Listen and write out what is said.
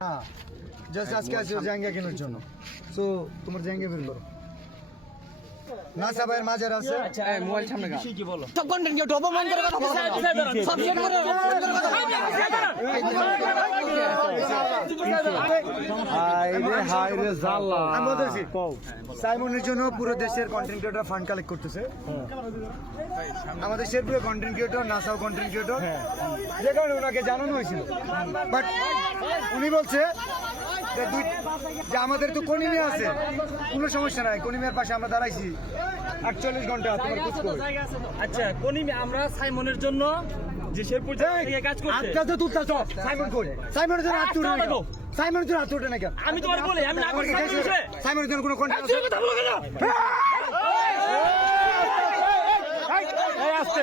हाँ जैसे आज कैसे हो जाएंगे কেনার জন্য সো তোমার জায়গা বের করো না সবাই মাঝের আছে আচ্ছা মোবাইল সামনে গা কি বলো সব কন্টেন্ট কেউ অপমান করে কথা বলো সব শেয়ার করে হাই রে জাল্লা আমি বলতেছি সাইমনের জন্য পুরো দেশের কন্টেন্ট ক্রিয়েটর ফান্ড কালেক্ট করতেছে আমাদের শেরপুরে কন্টেন্ট ক্রিয়েটর নাসাও কন্টেন্ট ক্রিয়েটর যে কারণে ওনাকে জানানো হয়েছিল বাট উনি বলছে যে আমাদের তো কনিমে আছে কোনো সমস্যা নাই কনিমের পাশে আমরা দাঁড়াইছি 48 ঘন্টা তোমার খোঁজ করো আচ্ছা কোনিমে আমরা সাইমনের জন্য যে শেরপুর থেকে কাজ করছে আচ্ছা তো তুই তো সাইমন কই সাইমনের জন্য হাত তুলে নাও সাইমনের জন্য হাত তুলে না কেন আমি তোমার বলি আমি না করি সাইমনের জন্য কোনো কন্টেন্ট আছে কথা বলো কেন এই আস্তে